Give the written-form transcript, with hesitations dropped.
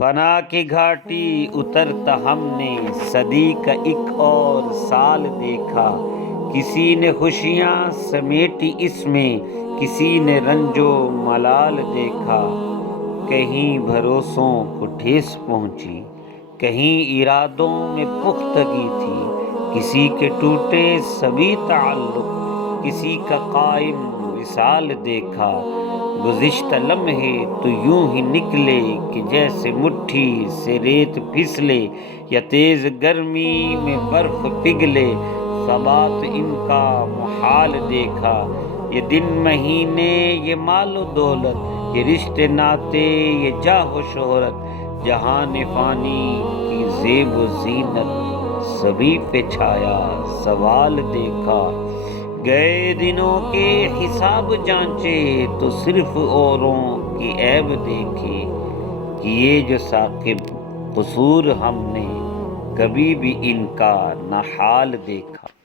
فنا کی گھاٹی اترتا ہم نے صدی کا ایک اور سال دیکھا، کسی نے خوشیاں سمیٹی اس میں، کسی نے رنج و ملال دیکھا۔ کہیں بھروسوں کو ٹھیس پہنچی، کہیں ارادوں میں پختگی تھی، کسی کے ٹوٹے سبھی تعلق، کسی کا قائم وصال دیکھا۔ گزشتہ لمحے تو یوں ہی نکلے کہ جیسے مٹھی سے ریت پھسلے یا تیز گرمی میں برف پگھلے، ثبات ان کا محال دیکھا۔ یہ دن مہینے، یہ مال و دولت، یہ رشتے ناطے، یہ جاہ و شہرت، جہان فانی کی زیب و زینت، سبھی پہ چھایا زوال دیکھا۔ گئے دنوں کے حساب جانچے تو صرف اوروں کی عیب دیکھی، کیے جو ثاقب قصور ہم نے، کبھی بھی ان کا نہ حال دیکھا۔